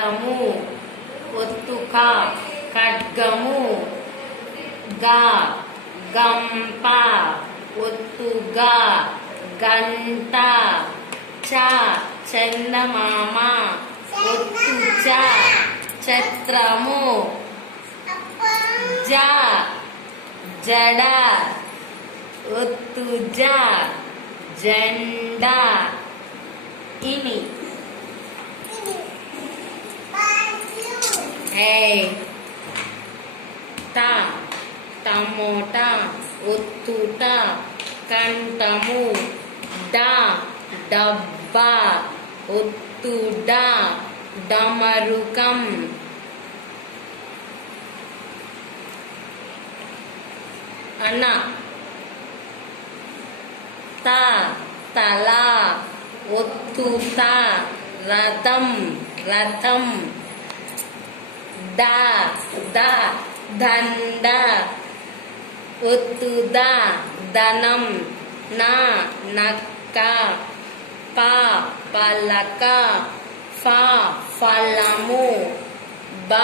కళ్ళము ఒత్తుక ఖడ్గము గా గంప ఒత్తుగా గంట చ చందమామ ఒత్తుచ ఛత్రము జ జడ ఒత్తుజ జెండా ఇని ట టమోటా ఒత్తుట కంఠము డ డబ్బా ఒత్తుడ డమరుకం అన త తల ఒత్తుత రథం రథం ద ద దండ ఒత్తుద ధనం నా నక్క ప పలక ఫ ఫలము బ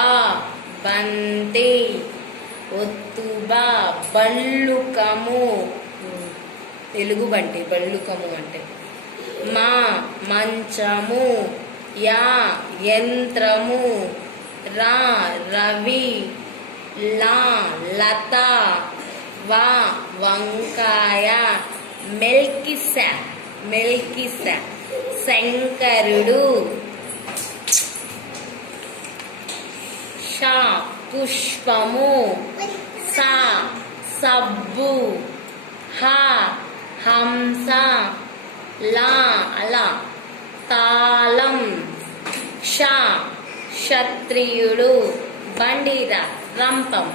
బంతి ఒత్తుబ బల్లుకము ఎలుగుబంటి బల్లుకము అంటే మా మంచము యా యంత్రము రా రవి లా లత వా వంకాయ మెల్కిస మెల్కిస శంకరుడు ష పుష్పము స సబ్బు హ హంస లా అలా తాళం క్ష క్షత్రియుడు బండిరా రంపం